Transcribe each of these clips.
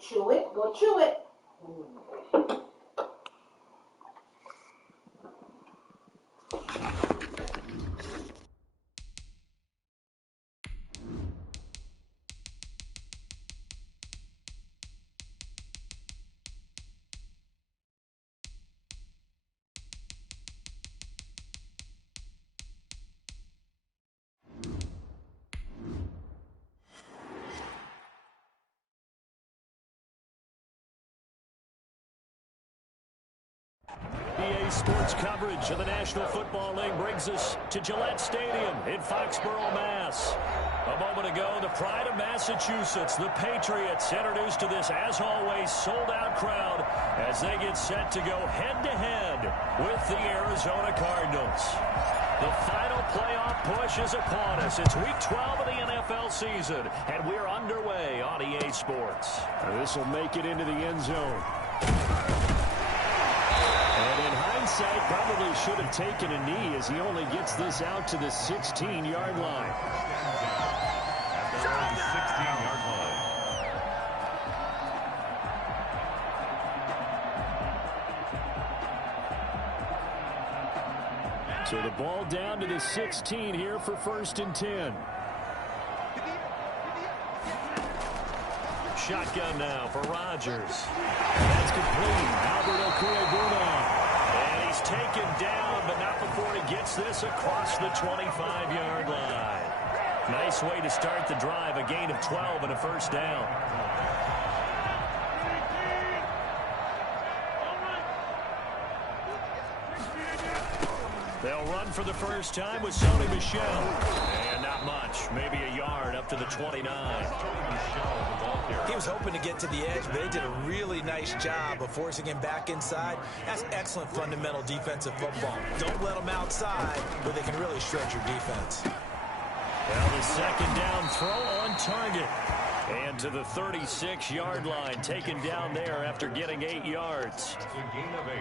Chew it. Go chew it. EA Sports coverage of the National Football League brings us to Gillette Stadium in Foxborough, Mass. A moment ago, the pride of Massachusetts, the Patriots, introduced to this, as always, sold-out crowd as they get set to go head-to-head with the Arizona Cardinals. The final playoff push is upon us. It's Week 12 of the NFL season, and we're underway on EA Sports. This will make it into the end zone. And in hindsight, probably should have taken a knee as he only gets this out to the 16-yard line. At the 16-yard line. So the ball down to the 16 here for 1st and 10. Shotgun now for Rodgers. That's complete. Albert Okwuegbunam. And he's taken down, but not before he gets this across the 25-yard line. Nice way to start the drive. A gain of 12 and a 1st down. They'll run for the first time with Sony Michel. And not much. Maybe a yard up to the 29. He was hoping to get to the edge, but they did a really nice job of forcing him back inside. That's excellent fundamental defensive football. Don't let them outside where they can really shred your defense. Well, the 2nd down throw on target. And to the 36-yard line, taken down there after getting 8 yards.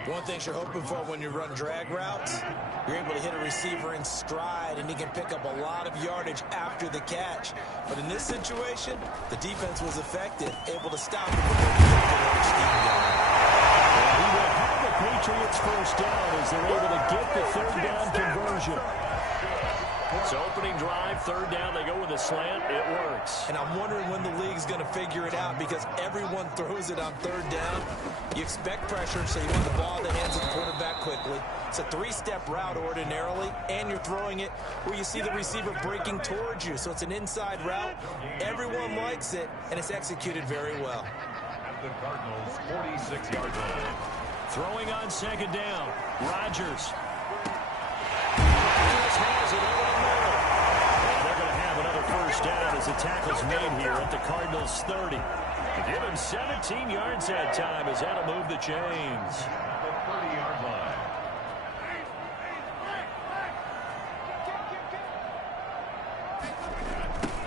One thing you're hoping for when you run drag routes, you're able to hit a receiver in stride, and he can pick up a lot of yardage after the catch. But in this situation, the defense was effective, able to stop him before he could get a scheme going. He will have the Patriots first down as they're able to get the 3rd down conversion. So opening drive, 3rd down, they go with a slant. It works. And I'm wondering when the league's going to figure it out because everyone throws it on 3rd down. You expect pressure, so you want the ball in the hands of the quarterback quickly. It's a 3-step route ordinarily, and you're throwing it where you see the receiver breaking towards you. So it's an inside route. Everyone likes it, and it's executed very well. At the Cardinals' 46-yard line. Throwing on 2nd down. Rodgers. Has it over the middle. And they're going to have another 1st down as the tackle's made here at the Cardinals' 30. Give him 17 yards that time as that'll move the chains. At the 30-yard line.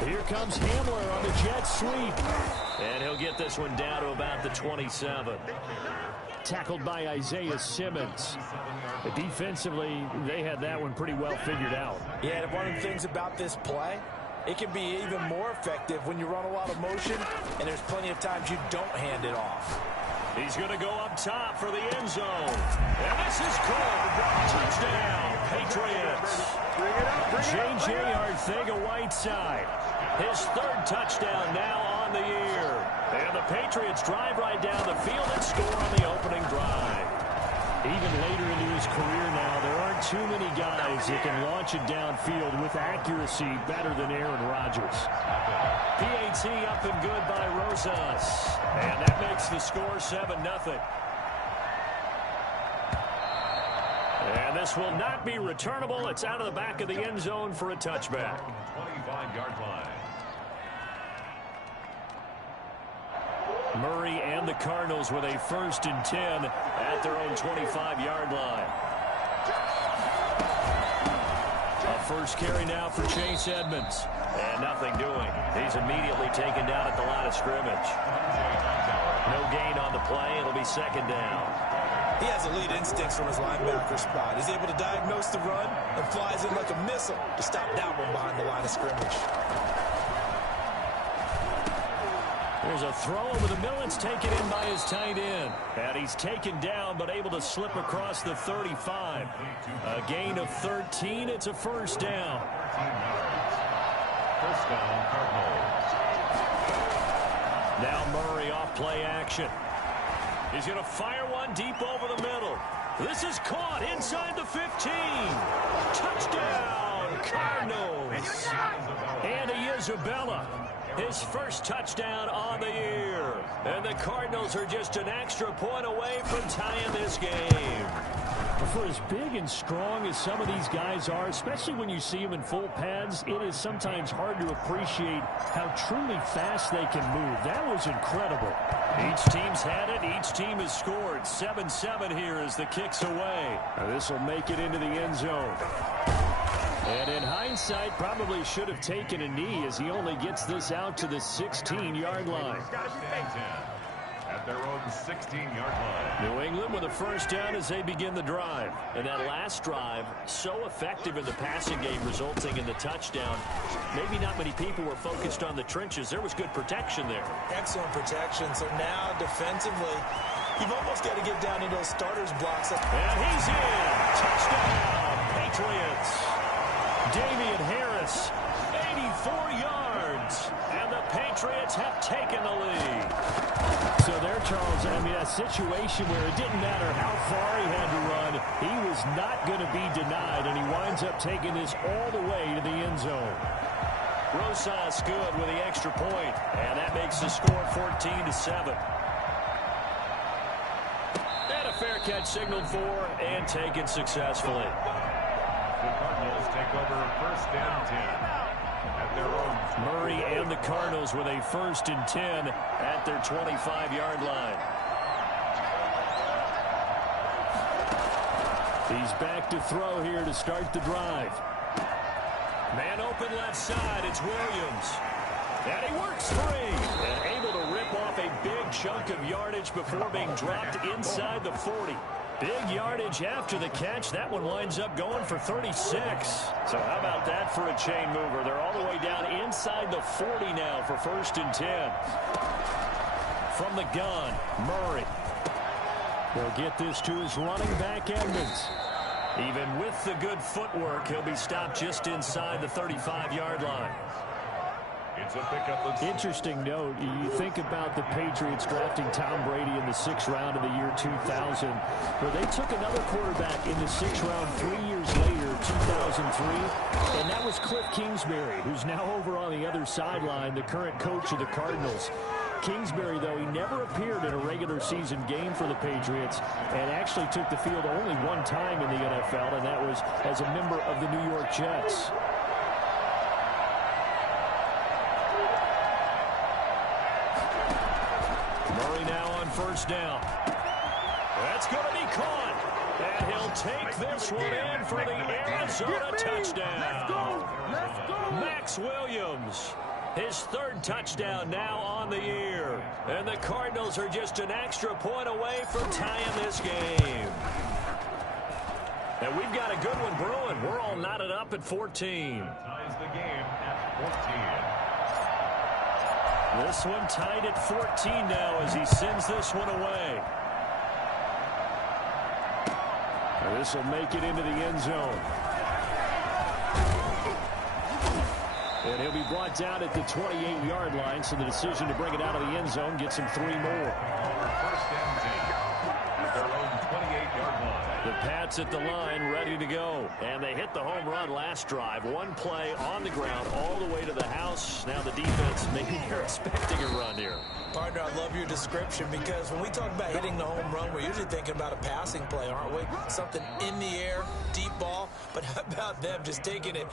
Here comes Hamler on the jet sweep. And he'll get this one down to about the 27. Tackled by Isaiah Simmons. Defensively, they had that one pretty well figured out. Yeah, and one of the things about this play, it can be even more effective when you run a lot of motion, and there's plenty of times you don't hand it off. He's going to go up top for the end zone. And this is called. Touchdown, Patriots. J.J. Arcega-Whiteside. His 3rd touchdown now on the year. And the Patriots drive right down the field and score on the opening drive. Even later into his career now, there aren't too many guys that can launch it downfield with accuracy better than Aaron Rodgers. PAT up and good by Rosas. And that makes the score 7-0. And this will not be returnable. It's out of the back of the end zone for a touchback. 25-yard line. Murray and the Cardinals with a 1st and 10 at their own 25-yard line. A 1st carry now for Chase Edmonds. And nothing doing. He's immediately taken down at the line of scrimmage. No gain on the play. It'll be 2nd down. He has elite instincts from his linebacker spot. He's able to diagnose the run and flies in like a missile to stop that one behind the line of scrimmage. There's a throw over the middle. It's taken in by his tight end. And he's taken down but able to slip across the 35. A gain of 13. It's a first down. First down, Cardinals. Now Murray off play action. He's going to fire one deep over the middle. This is caught inside the 15. Touchdown, Cardinals. Andy Isabella, his first touchdown on the year. And the Cardinals are just an extra point away from tying this game. For as big and strong as some of these guys are, especially when you see them in full pads, it is sometimes hard to appreciate how truly fast they can move. That was incredible. Each team's had it. Each team has scored. 7-7 here as the kick's away. This will make it into the end zone. And in hindsight, probably should have taken a knee as he only gets this out to the 16-yard line. At their own 16-yard line. New England with a first down as they begin the drive. And that last drive, so effective in the passing game, resulting in the touchdown. Maybe not many people were focused on the trenches. There was good protection there. Excellent protection. So now, defensively, you've almost got to get down into those starters blocks. And he's in. Touchdown, Patriots. Damian Harris, 84 yards. And the Patriots have taken the lead. So there, Charles, I mean, a situation where it didn't matter how far he had to run, he was not going to be denied, and he winds up taking this all the way to the end zone. Rosas good with the extra point, and that makes the score 14-7. And a fair catch signaled for and taken successfully. The Cardinals take over first and 10 at their own. Murray and the Cardinals with a first and 10 at their 25-yard line. He's back to throw here to start the drive. Man open left side. It's Williams. And he works free. And able to rip off a big chunk of yardage before being dropped inside the 40. Big yardage after the catch. That one winds up going for 36. So how about that for a chain mover? They're all the way down inside the 40 now for first and 10. From the gun, Murray. He'll get this to his running back, Edmonds. Even with the good footwork, he'll be stopped just inside the 35-yard line. It's a pickup. Interesting note, you think about the Patriots drafting Tom Brady in the 6th round of the year 2000, where they took another quarterback in the 6th round 3 years later, 2003, and that was Cliff Kingsbury, who's now over on the other sideline, the current coach of the Cardinals. Kingsbury, though, he never appeared in a regular season game for the Patriots and actually took the field only one time in the NFL, and that was as a member of the New York Jets. Murray now on first down. That's going to be caught. And he'll take this one in for the Arizona touchdown. Let's go. Max Williams. His 3rd touchdown now on the year. And the Cardinals are just an extra point away from tying this game. And we've got a good one brewing. We're all knotted up at 14. Ties the game at 14. This one tied at 14 now as he sends this one away. This will make it into the end zone. And he'll be brought down at the 28-yard line, so the decision to bring it out of the end zone gets him 3 more. First and 10 at their own 28-yard line. The Pats at the line, ready to go. And they hit the home run last drive. One play on the ground all the way to the house. Now the defense, maybe they're expecting a run here. Partner, I love your description because when we talk about hitting the home run, we're usually thinking about a passing play, aren't we? Something in the air, deep ball. But how about them just taking it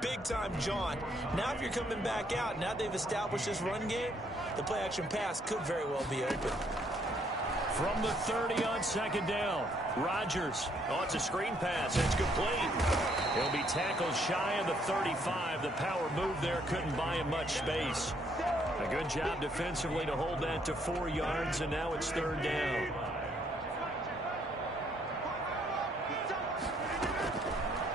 big-time jaunt? Now if you're coming back out, now they've established this run game, the play-action pass could very well be open. From the 30 on 2nd down, Rodgers. Oh, it's a screen pass. It's complete. He'll be tackled shy of the 35. The power move there couldn't buy him much space. A good job defensively to hold that to 4 yards, and now it's 3rd down.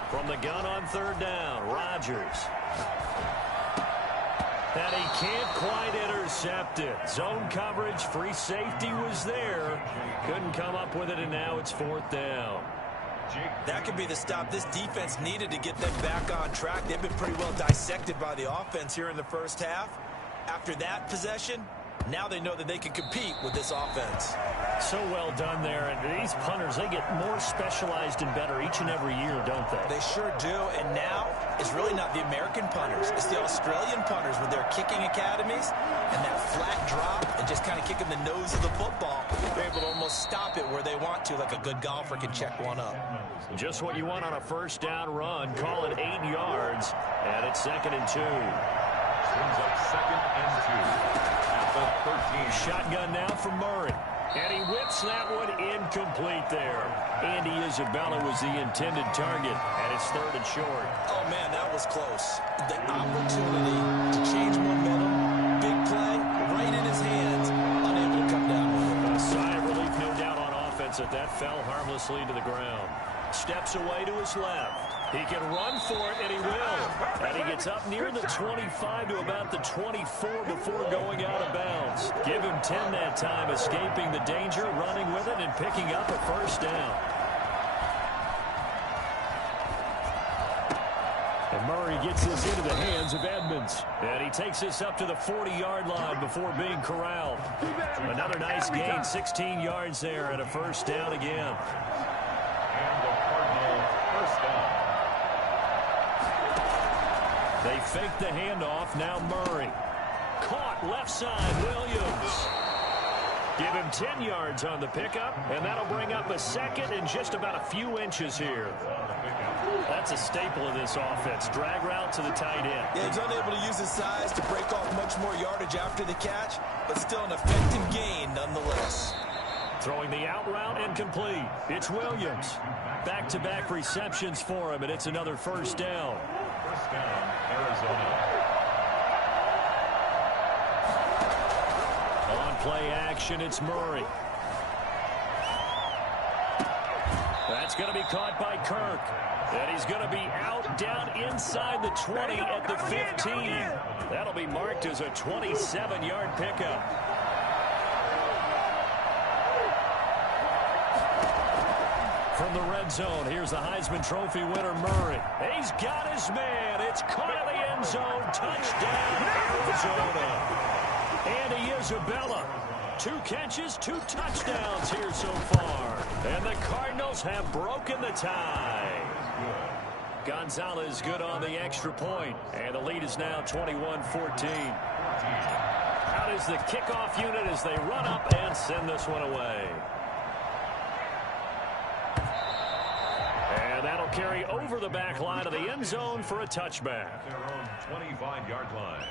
From the gun on 3rd down, Rodgers. And he can't quite intercept it. Zone coverage, free safety was there. Couldn't come up with it, and now it's 4th down. That could be the stop this defense needed to get them back on track. They've been pretty well dissected by the offense here in the first half. After that possession, now they know that they can compete with this offense. So well done there. And these punters, they get more specialized and better each and every year, don't they? They sure do. And now it's really not the American punters. It's the Australian punters with their kicking academies and that flat drop and just kind of kicking the nose of the football. They're able to almost stop it where they want to, like a good golfer can check one up. Just what you want on a first down run. Call it 8 yards. And it's 2nd and 2. Brings up 2nd and 2 at the 13. Shotgun now from Murray. And he whips that one incomplete there. Andy Isabella was the intended target, and it's 3rd and short. Oh, man, that was close. The opportunity to change momentum, big play, right in his hands, unable to come down with it. A sigh of relief, no doubt, on offense that fell harmlessly to the ground. Steps away to his left. He can run for it, and he will. And he gets up near the 25 to about the 24 before going out of bounds. Give him 10 that time, escaping the danger, running with it, and picking up a first down. And Murray gets this into the hands of Edmonds. And he takes this up to the 40-yard line before being corralled. Another nice gain, 16 yards there, and a first down again. And the Cardinals first down. They fake the handoff. Now Murray. Caught left side. Williams. Give him 10 yards on the pickup, and that'll bring up a 2nd and just about a few inches here. That's a staple of this offense. Drag route to the tight end. Yeah, he's unable to use his size to break off much more yardage after the catch, but still an effective gain nonetheless. Throwing the out route incomplete. It's Williams. Back-to-back receptions for him, and it's another first down. First down, Arizona. On play action, it's Murray. That's going to be caught by Kirk. And he's going to be out down inside the 20 at the 15. That'll be marked as a 27-yard pickup. From the red zone, here's the Heisman Trophy winner, Murray. He's got his man. It's caught in the end zone. Touchdown, Arizona. Andy Isabella. 2 catches, 2 touchdowns here so far. And the Cardinals have broken the tie. Gonzalez good on the extra point. And the lead is now 21-14. Out is the kickoff unit as they run up and send this one away. And that'll carry over the back line of the end zone for a touchback. Their own 25-yard line.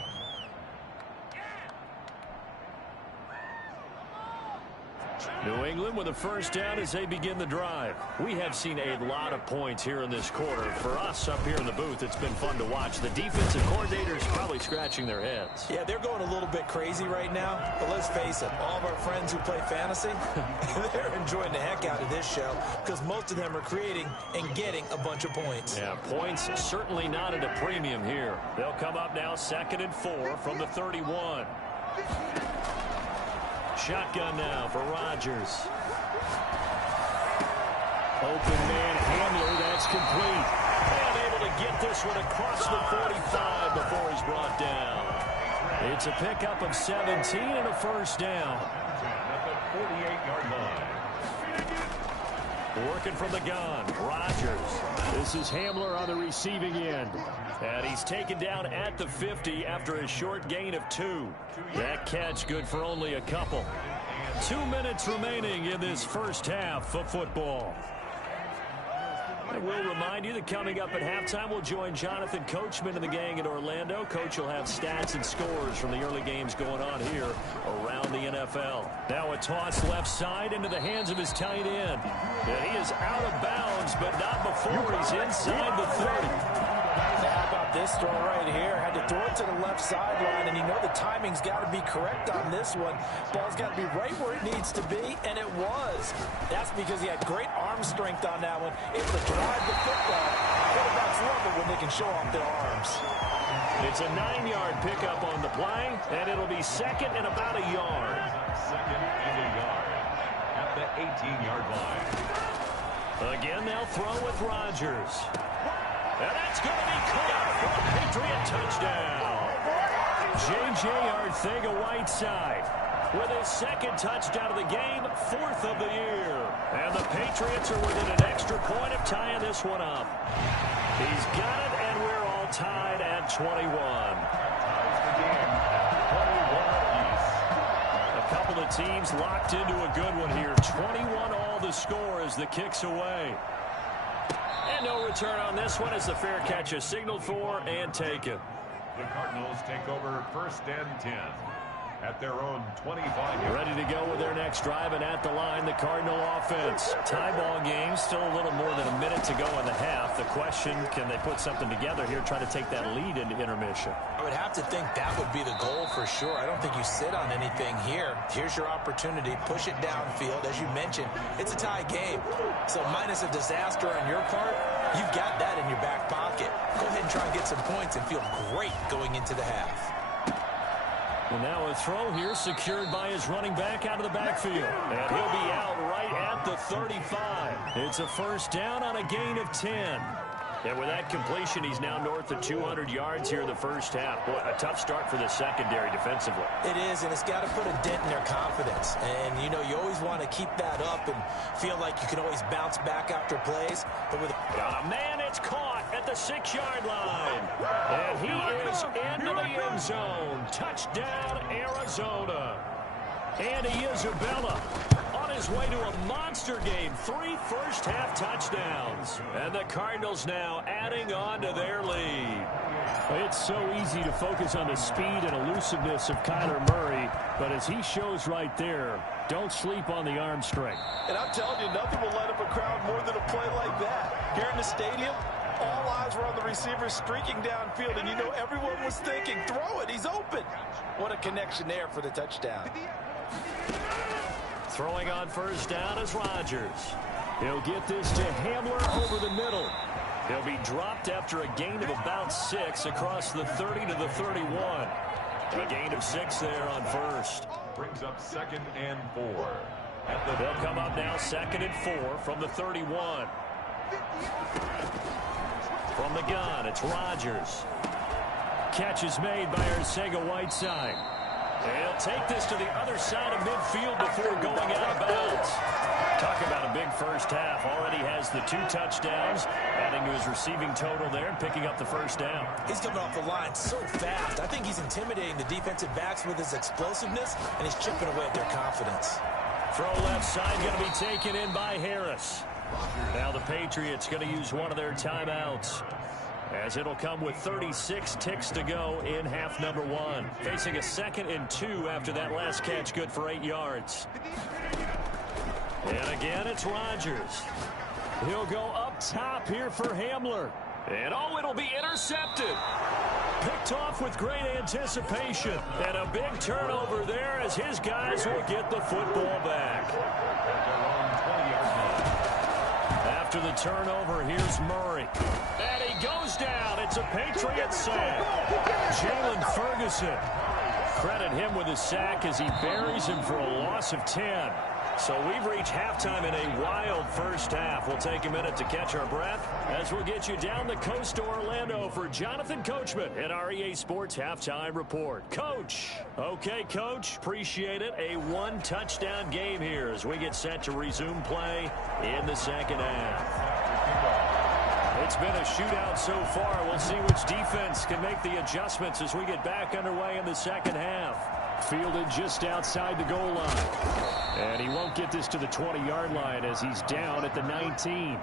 New England with a first down as they begin the drive. We have seen a lot of points here in this quarter. For us up here in the booth, it's been fun to watch. The defensive coordinators probably scratching their heads. Yeah, they're going a little bit crazy right now. But let's face it, all of our friends who play fantasy, they're enjoying the heck out of this show because most of them are creating and getting a bunch of points. Yeah, points certainly not at a premium here. They'll come up now 2nd and 4 from the 31. Shotgun now for Rodgers. Open man Hamler, that's complete. And able to get this one across the 45 before he's brought down. It's a pickup of 17 and a first down. At the 48-yard line. Working from the gun, Rodgers. This is Hamler on the receiving end. And he's taken down at the 50 after a short gain of 2. That catch good for only a couple. 2 minutes remaining in this first half of football. I will remind you that coming up at halftime, we'll join Jonathan Coachman and the gang in Orlando. Coach will have stats and scores from the early games going on here around the NFL. Now a toss left side into the hands of his tight end. And he is out of bounds, but not before he's inside the 30. How about this throw right here? Had to throw it to the left side, line, and you know the timing's got to be correct on this one. Ball's got to be right where it needs to be, and it was. That's because he had great arm strength on that one, able to drive the football. Quarterbacks love it when they can show off their arms. It's a 9-yard pickup on the play, and it'll be second and about a yard. Second and a yard at the 18-yard line. Again, they'll throw with Rodgers. And that's going to be caught for a Patriot touchdown. J.J. Arcega-Whiteside with his second touchdown of the game, 4th of the year. And the Patriots are within an extra point of tying this one up. He's got it, and we're all tied at 21. A couple of teams locked into a good one here. 21 all the score as the kick's away. And no return on this one as the fair catch is signaled for and taken. The Cardinals take over 1st and 10 at their own 25. Ready to go with their next drive, and at the line, the Cardinal offense. Tie ball game, still a little more than a minute to go in the half. The question, can they put something together here, try to take that lead into intermission? I would have to think that would be the goal for sure. I don't think you sit on anything here. Here's your opportunity. Push it downfield. As you mentioned, it's a tie game. So minus a disaster on your part, you've got that in your back pocket. Go ahead and try and get some points and feel great going into the half. Well, now a throw here secured by his running back out of the backfield. And he'll be out right at the 35. It's a first down on a gain of 10. And with that completion, he's now north of 200 yards here in the first half. Boy, a tough start for the secondary defensively. It is, and it's got to put a dent in their confidence. And, you know, you always want to keep that up and feel like you can always bounce back after plays. But with man, it's caught at the 6-yard line. And he is into the end zone. Touchdown, Arizona. Andy Isabella on his way to a monster game. 3 first-half touchdowns. And the Cardinals now adding on to their lead. It's so easy to focus on the speed and elusiveness of Kyler Murray, but as he shows right there, don't sleep on the arm strength. And I'm telling you, nothing will light up a crowd more than a play like that. Here in the stadium, all eyes were on the receiver streaking downfield, and you know everyone was thinking, throw it, he's open. What a connection there for the touchdown. Throwing on first down is Rodgers. He'll get this to Hamler over the middle. He'll be dropped after a gain of about 6 across the 30 to the 31. A gain of 6 there on first. Brings up 2nd and 4. They'll come up now 2nd and 4 from the 31. From the gun, it's Rodgers. Catch is made by Arcega-Whiteside. He'll take this to the other side of midfield before going out of bounds. Talk about a big first half. Already has the 2 touchdowns, adding to his receiving total there and picking up the first down. He's coming off the line so fast. I think he's intimidating the defensive backs with his explosiveness, and he's chipping away at their confidence. Throw left side going to be taken in by Harris. Now the Patriots going to use one of their timeouts, as it'll come with 36 ticks to go in half number 1. Facing a 2nd and 2 after that last catch, good for 8 yards. And again, it's Rodgers. He'll go up top here for Hamler. And oh, it'll be intercepted. Picked off with great anticipation. And a big turnover there as his guys will get the football back. After the turnover, here's Murray. And he goes down. It's a Patriot sack. Jalen Ferguson. Credit him with a sack as he buries him for a loss of 10. So we've reached halftime in a wild first half. We'll take a minute to catch our breath as we'll get you down the coast to Orlando for Jonathan Coachman at our EA Sports Halftime Report. Coach. Okay, Coach. Appreciate it. A 1-touchdown game here as we get set to resume play in the second half. It's been a shootout so far. We'll see which defense can make the adjustments as we get back underway in the second half. Fielded just outside the goal line. And he won't get this to the 20-yard line as he's down at the 19.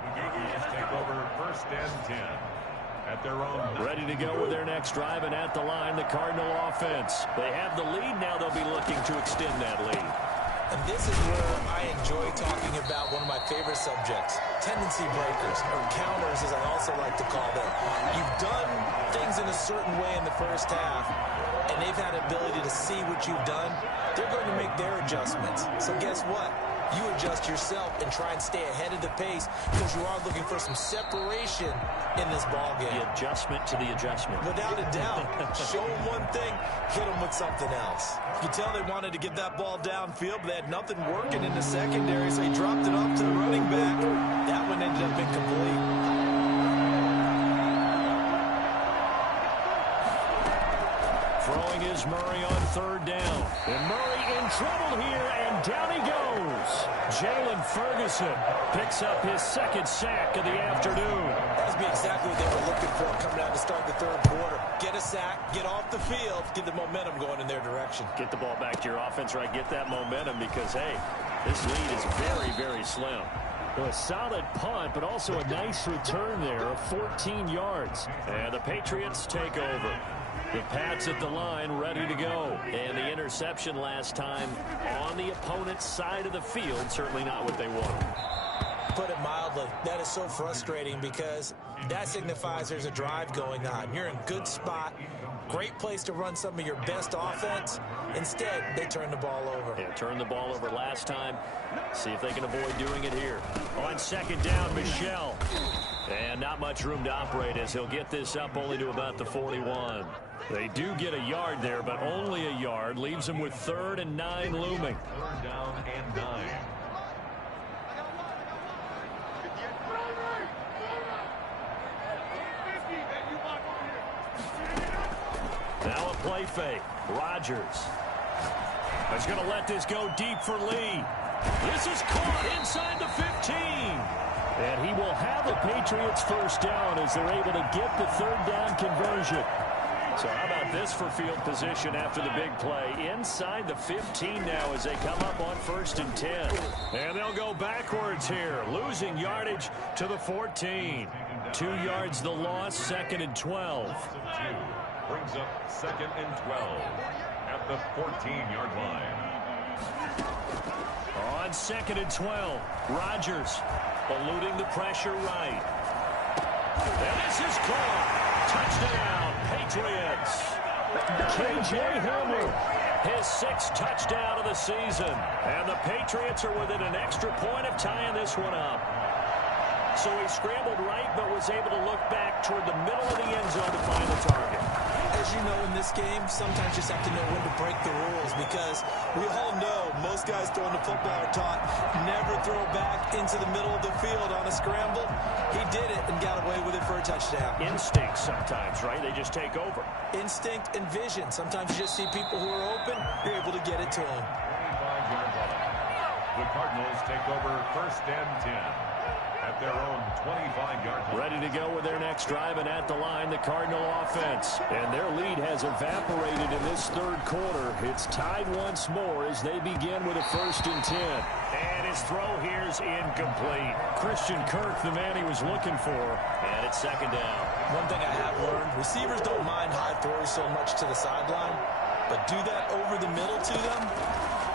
Take over 1st and 10 at their own. Ready to go with their next drive, and at the line, the Cardinal offense. They have the lead. Now they'll be looking to extend that lead. And this is where I enjoy talking about one of my favorite subjects, tendency breakers, or counters as I also like to call them. You've done things in a certain way in the first half, and and they've had the ability to see what you've done, they're going to make their adjustments. So guess what? You adjust yourself and try and stay ahead of the pace because you are looking for some separation in this ball game. The adjustment to the adjustment. Without a doubt. Show them one thing, hit them with something else. You can tell they wanted to get that ball downfield, but they had nothing working in the secondary, so he dropped it off to the running back. That one ended up incomplete. Throwing is Murray on third down. And Murray in trouble here, and down he goes. Jalen Ferguson picks up his second sack of the afternoon. That would be exactly what they were looking for coming out to start the third quarter. Get a sack, get off the field, get the momentum going in their direction. Get the ball back to your offense, right? Get that momentum because, hey, this lead is very, very slim. A solid punt, but also a nice return there of 14 yards. And the Patriots take over. The Pats at the line, ready to go. And the interception last time on the opponent's side of the field, certainly not what they wanted. Put it mildly, that is so frustrating because that signifies there's a drive going on. You're in good spot, great place to run some of your best offense. Instead, they turn the ball over. Yeah, turned the ball over last time. See if they can avoid doing it here. On second down, Michel. And not much room to operate as he'll get this up only to about the 41. They do get a yard there, but only a yard. Leaves them with 3rd and 9 looming. 3rd down and 9. Now a play fake. Rodgers is going to let this go deep for Lee. This is caught inside the 15. And he will have a Patriots first down as they're able to get the 3rd down conversion. So how about this for field position after the big play? Inside the 15 now as they come up on 1st and 10. And they'll go backwards here, losing yardage to the 14. 2 yards the loss, 2nd and 12. Brings up 2nd and 12 at the 14-yard line. On 2nd and 12, Rodgers eluding the pressure right. And this is caught. Touchdown, Patriots. K.J. Hamler, his 6th touchdown of the season. And the Patriots are within an extra point of tying this one up. So he scrambled right, but was able to look back toward the middle of the end zone to find the target. As you know, in this game, sometimes you just have to know when to break the rules because we all know most guys throwing the football are taught never throw back into the middle of the field on a scramble. He did it and got away with it for a touchdown. Instinct sometimes, right? They just take over. Instinct and vision. Sometimes you just see people who are open, you're able to get it to them. 25-yard line. The Cardinals take over 1st and 10. At their own 25-yard line. Ready to go with their next drive, and at the line, the Cardinal offense. And their lead has evaporated in this 3rd quarter. It's tied once more as they begin with a 1st and 10. And his throw here's incomplete. Christian Kirk, the man he was looking for. And it's 2nd down. One thing I have learned, receivers don't mind high throws so much to the sideline, but do that over the middle to them,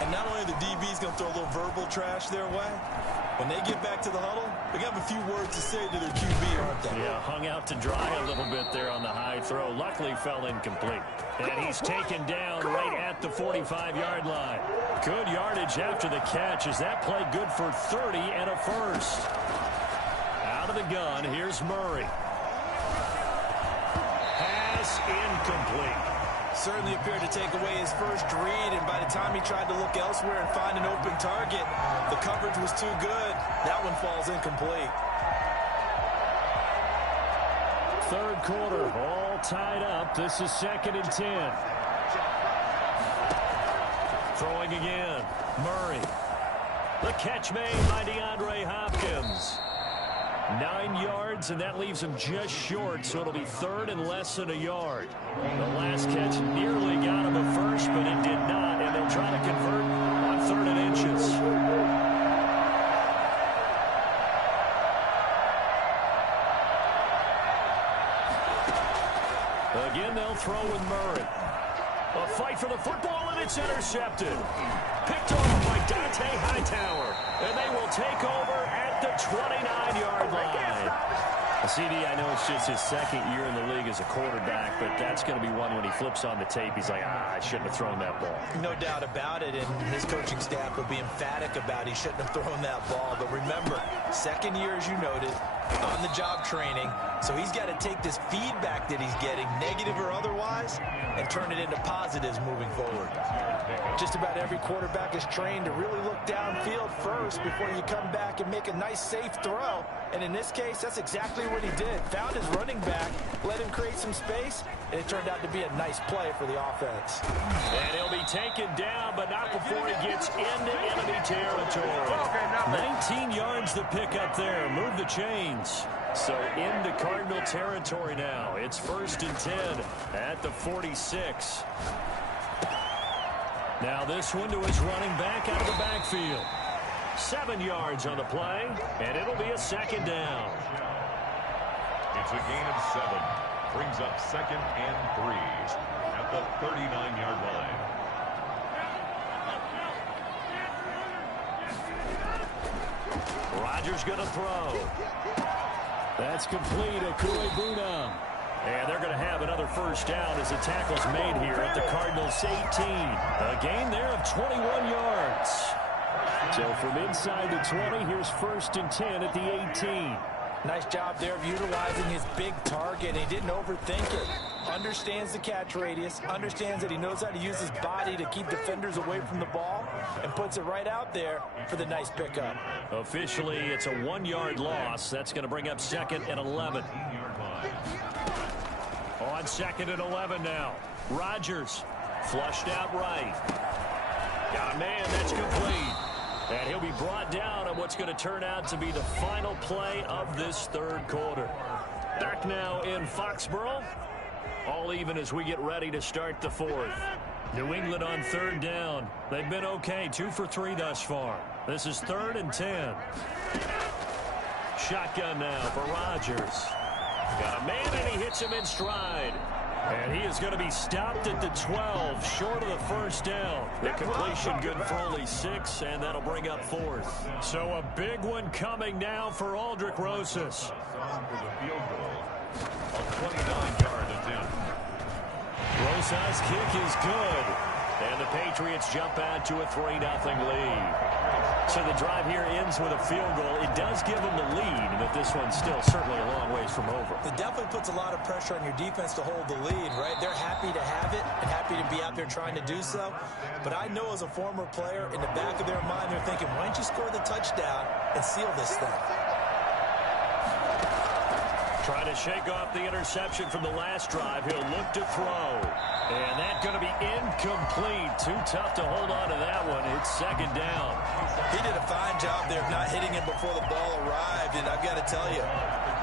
and not only the DB's going to throw a little verbal trash their way, when they get back to the huddle, they have a few words to say to their QB, aren't they? Yeah, hung out to dry a little bit there on the high throw. Luckily fell incomplete. And he's taken down right at the 45-yard line. Good yardage after the catch. Is that play good for 30 and a 1st? Out of the gun, here's Murray. Pass incomplete. Certainly appeared to take away his first read, and by the time he tried to look elsewhere and find an open target, the coverage was too good. That one falls incomplete. 3rd quarter, all tied up. This is 2nd and 10. Throwing again, Murray. The catch made by DeAndre Hopkins. 9 yards, and that leaves him just short, so it'll be 3rd and less than a yard. The last catch nearly got him a 1st, but it did not, and they'll try to convert on 3rd and inches. Again, they'll throw with Murray. A fight for the football, and it's intercepted. Picked off by Dante Hightower, and they will take over at the 29-yard line. CD, I know it's just his second year in the league as a quarterback, but that's going to be one when he flips on the tape, he's like, I shouldn't have thrown that ball. No doubt about it, and his coaching staff will be emphatic about he shouldn't have thrown that ball. But remember, second year, as you noted, on-the-job training, so he's got to take this feedback that he's getting, negative or otherwise, and turn it into positives moving forward. Just about every quarterback is trained to really look downfield first before you come back and make a nice, safe throw. And in this case, that's exactly what he did. Found his running back, let him create some space, and it turned out to be a nice play for the offense. And he'll be taken down, but not before he gets into enemy territory. 19 yards to pick up there. Move the chains. So into Cardinal territory now. It's 1st and 10 at the 46. Now this one to his running back out of the backfield. 7 yards on the play, and it'll be a 2nd down. It's a gain of 7. Brings up 2nd and 3 at the 39-yard line. Rodgers going to throw. That's complete. Akue-Bunam. And they're going to have another 1st down as the tackle's made here at the Cardinals 18. A gain there of 21 yards. So from inside the 20, here's 1st and 10 at the 18. Nice job there of utilizing his big target. He didn't overthink it. Understands the catch radius. Understands that he knows how to use his body to keep defenders away from the ball. And puts it right out there for the nice pickup. Officially, it's a 1-yard loss. That's going to bring up 2nd and 11. On 2nd and 11 now. Rodgers flushed out right. Got a man. That's complete. And he'll be brought down on what's going to turn out to be the final play of this 3rd quarter. Back now in Foxborough. All even as we get ready to start the 4th. New England on 3rd down. They've been okay. 2 for 3 thus far. This is 3rd and 10. Shotgun now for Rodgers. Got a man, and he hits him in stride. And he is going to be stopped at the 12, short of the 1st down. The completion good for only 6, and that'll bring up 4th. So a big one coming now for Aldrick Rosas. For the field goal, a 29-yard attempt. Rosas' kick is good. And the Patriots jump out to a 3-0 lead. So the drive here ends with a field goal. It does give them the lead, but this one's still certainly a long ways from over. It definitely puts a lot of pressure on your defense to hold the lead, right? They're happy to have it and happy to be out there trying to do so. But I know as a former player, in the back of their mind, they're thinking, why don't you score the touchdown and seal this thing? Trying to shake off the interception from the last drive. He'll look to throw. And that's going to be incomplete. Too tough to hold on to that one. It's 2nd down. He did a fine job there of not hitting him before the ball arrived. And I've got to tell you,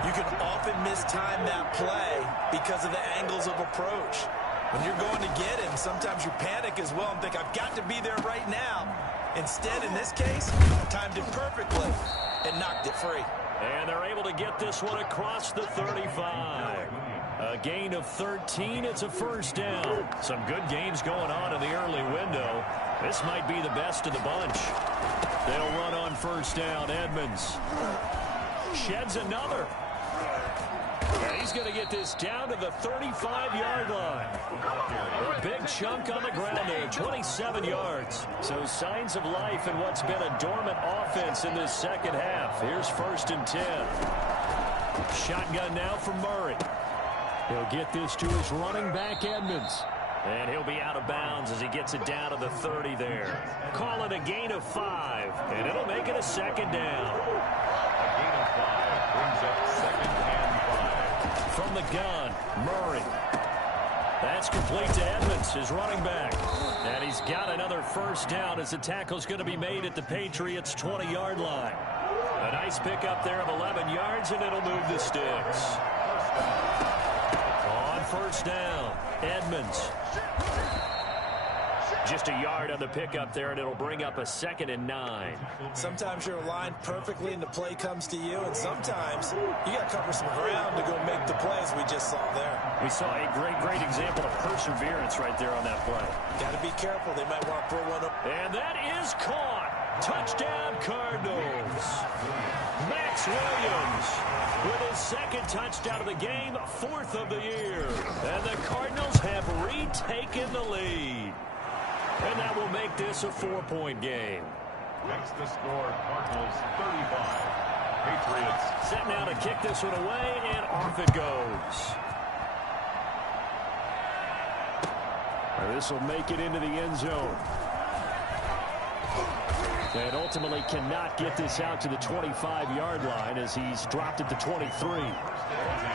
you can often mistime that play because of the angles of approach. When you're going to get him, sometimes you panic as well and think, I've got to be there right now. Instead, in this case, timed it perfectly and knocked it free. And they're able to get this one across the 35. A gain of 13. It's a 1st down. Some good games going on in the early window. This might be the best of the bunch. They'll run on 1st down. Edmonds sheds another. And he's going to get this down to the 35-yard line. A big chunk on the ground there, 27 yards. So signs of life in what's been a dormant offense in this 2nd half. Here's 1st and 10. Shotgun now from Murray. He'll get this to his running back, Edmonds. And he'll be out of bounds as he gets it down to the 30 there. Call it a gain of 5, and it'll make it a 2nd down. A gain of 5 brings up 2nd and 5. From the gun, Murray. That's complete to Edmonds, his running back. And he's got another 1st down as the tackle's going to be made at the Patriots' 20-yard line. A nice pickup there of 11 yards, and it'll move the sticks. On 1st down, Edmonds. Just a yard on the pickup there, and it'll bring up a 2nd and 9. Sometimes you're aligned perfectly and the play comes to you, and sometimes you got to cover some ground to go make the plays we just saw there. We saw a great example of perseverance right there on that play. Got to be careful. They might want to throw one up. And that is caught. Touchdown, Cardinals. Max Williams with his second touchdown of the game, 4th of the year. And the Cardinals have retaken the lead. And that will make this a 4-point game. Next to score, Cardinals 35. Patriots. Set now to kick this one away, and off it goes. This will make it into the end zone. And ultimately cannot get this out to the 25-yard line as he's dropped at the 23.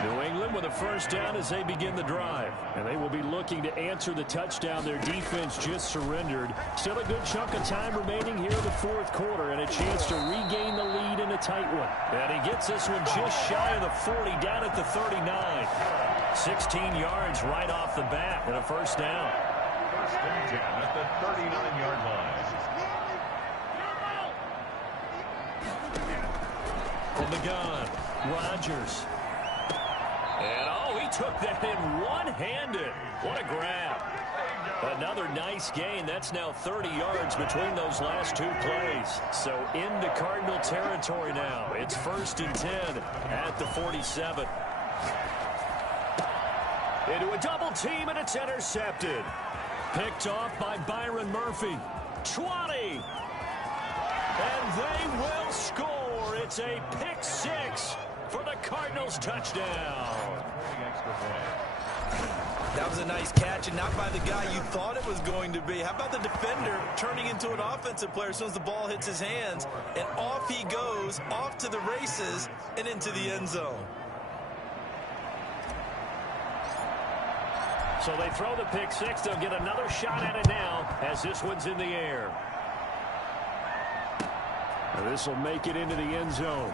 New England with a first down as they begin the drive. And they will be looking to answer the touchdown their defense just surrendered. Still a good chunk of time remaining here in the 4th quarter and a chance to regain the lead in a tight one. And he gets this one just shy of the 40 down at the 39. 16 yards right off the bat and a first down. First and 10 at the 39-yard line. From the gun, Rodgers. And, oh, he took that in one-handed. What a grab. Another nice gain. That's now 30 yards between those last 2 plays. So into Cardinal territory now. It's 1st and 10 at the 47. Into a double team, and it's intercepted. Picked off by Byron Murphy. 20. And they will score. It's a pick-6 for the Cardinals touchdown. That was a nice catch, and not by the guy you thought it was going to be. How about the defender turning into an offensive player as soon as the ball hits his hands, and off he goes, off to the races, and into the end zone. So they throw the pick-6. They'll get another shot at it now as this one's in the air. And this will make it into the end zone.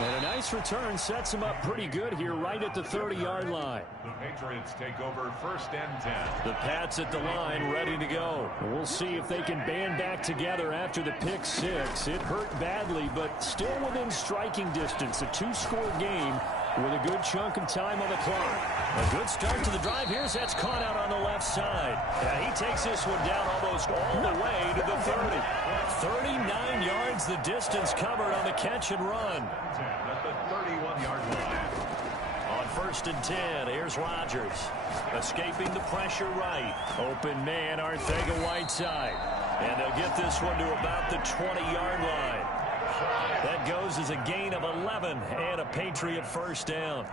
And a nice return sets him up pretty good here right at the 30-yard line. The Patriots take over 1st and 10. The Pats at the line ready to go. We'll see if they can band back together after the pick-6. It hurt badly, but still within striking distance. A 2-score game with a good chunk of time on the clock. A good start to the drive here as that's caught out on the left side. Yeah, he takes this one down almost all the way to the 30. 39 yards the distance covered on the catch and run. At the 31-yard line. On 1st and 10, here's Rodgers. Escaping the pressure right. Open man, Arcega-Whiteside. And they'll get this one to about the 20-yard line. That goes as a gain of 11 and a Patriot first down.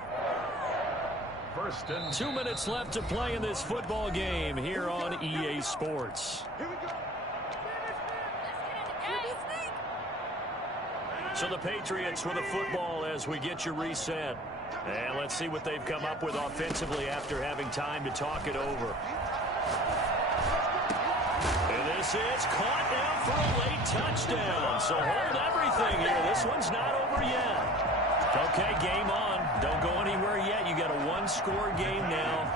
1st and 2 minutes left to play in this football game here on EA Sports. So the Patriots with a football as we get you reset. And let's see what they've come up with offensively after having time to talk it over. And this is caught down for a late touchdown. So hold everything here. This one's not over yet. Okay, game on. Don't go anywhere yet. You got a 1-score game now.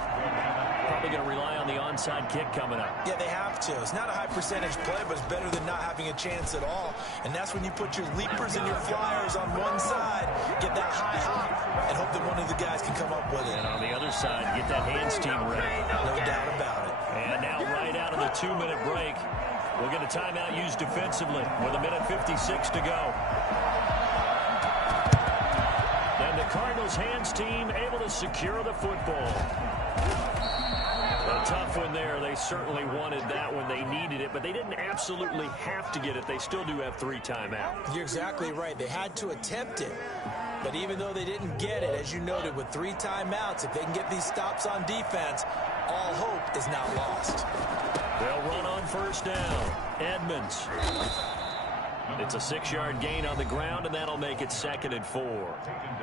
Probably going to rely on the onside kick coming up. Yeah, they have to. It's not a high percentage play, but it's better than not having a chance at all. And that's when you put your leapers and your flyers on one side, get that high hop, and hope that one of the guys can come up with it. And on the other side, get that hands team ready. No doubt about it. And now right out of the 2-minute break, we'll get a timeout used defensively with 1:56 to go. And the Cardinals hands team able to secure the football. A tough one there. They certainly wanted that when they needed it, but they didn't absolutely have to get it. They still do have 3 timeouts. You're exactly right. They had to attempt it. But even though they didn't get it, as you noted, with 3 timeouts, if they can get these stops on defense, all hope is not lost. They'll run on first down. Edmonds. It's a 6-yard gain on the ground, and that'll make it 2nd and 4.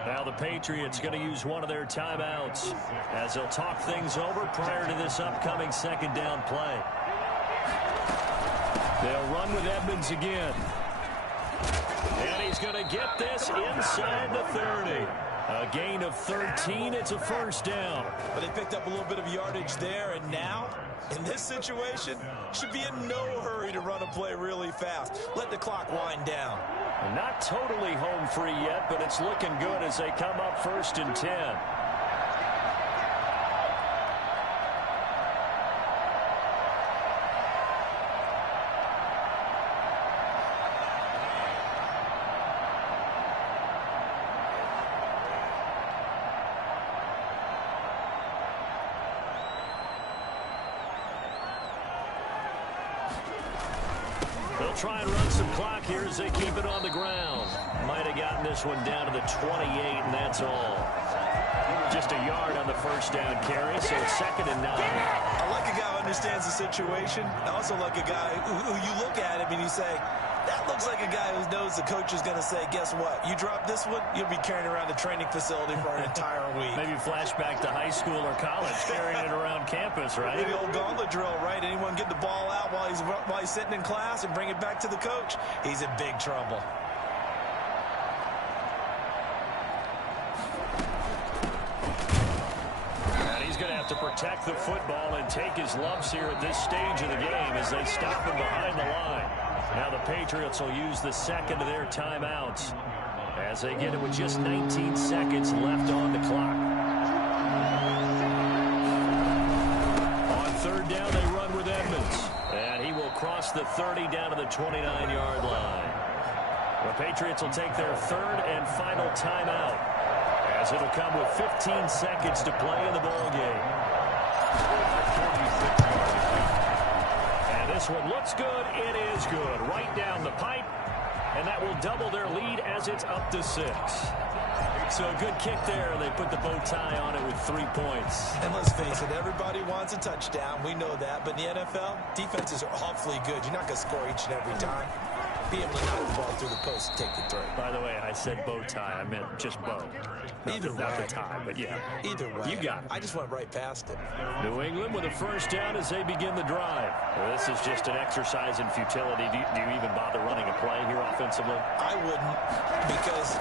Now the Patriots going to use one of their timeouts as they'll talk things over prior to this upcoming 2nd down play. They'll run with Edmonds again. And he's going to get this inside the 30. A gain of 13. It's a first down. But they picked up a little bit of yardage there, and now, in this situation, should be in no hurry to run a play really fast. Let the clock wind down. Not totally home free yet, but it's looking good as they come up 1st and 10. They'll try and run some clock here as they keep it on the ground. Might have gotten this one down to the 28, and that's all. Just a yard on the first down carry, so it's 2nd and 9. I like a guy who understands the situation. I also like a guy who you look at him and you say, that looks like a guy who knows the coach is going to say, guess what? You drop this one, you'll be carrying around the training facility for an entire week. Maybe flashback to high school or college, carrying it around campus, right? The old gauntlet drill, right? Anyone get the ball out while he's sitting in class and bring it back to the coach, he's in big trouble. He's going to have to protect the football and take his lumps here at this stage of the game as they stop him behind the line. Now the Patriots will use the second of their timeouts as they get it with just 19 seconds left on the clock. On 3rd down, they run with Edmonds. And he will cross the 30 down to the 29-yard line. The Patriots will take their 3rd and final timeout, as it'll come with 15 seconds to play in the ball game. And this one looks good. It is good. Right down the pipe. And that will double their lead as it's up to 6. So a good kick there. They put the bow tie on it with 3 points. And let's face it, everybody wants a touchdown. We know that. But in the NFL, defenses are awfully good. You're not going to score each and every time. Be able to knock the ball through the post and take the throw. By the way, I said bow tie. I meant just bow. Either way. Not the tie, but yeah. Either way. You got it. I just went right past it. New England with a 1st down as they begin the drive. Well, this is just an exercise in futility. Do you even bother running a play here offensively? I wouldn't, because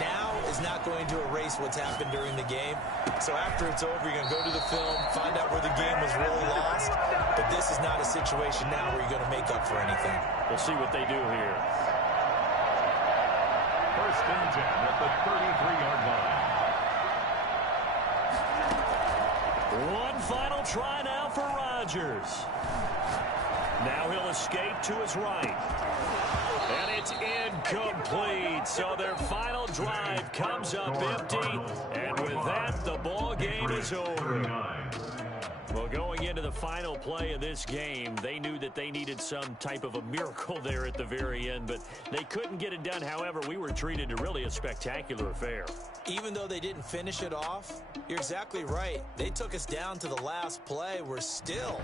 now is not going to erase what's happened during the game. So after it's over, you're going to go to the film, find out where the game was really lost. But this is not a situation now where you're going to make up for anything. We'll see what they do here. 1st and 10 at the 33-yard line. One final try now for Rodgers. Now he'll escape to his right. And it's incomplete. So their final drive comes up empty. And with that, the ball game is over. Well, going into the final play of this game, they knew that they needed some type of a miracle there at the very end, but they couldn't get it done. However, we were treated to really a spectacular affair. Even though they didn't finish it off, you're exactly right. They took us down to the last play. We're still,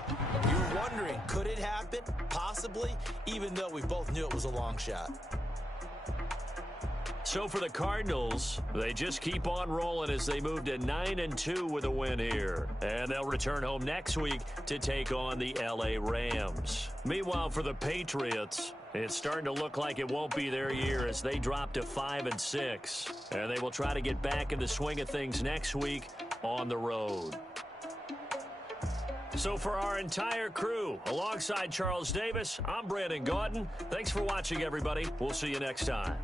you're wondering, could it happen? Possibly, even though we both knew it was a long shot. So for the Cardinals, they just keep on rolling as they move to 9-2 with a win here. And they'll return home next week to take on the LA Rams. Meanwhile, for the Patriots, it's starting to look like it won't be their year as they drop to 5-6. And they will try to get back in the swing of things next week on the road. So for our entire crew, alongside Charles Davis, I'm Brandon Gaudin. Thanks for watching, everybody. We'll see you next time.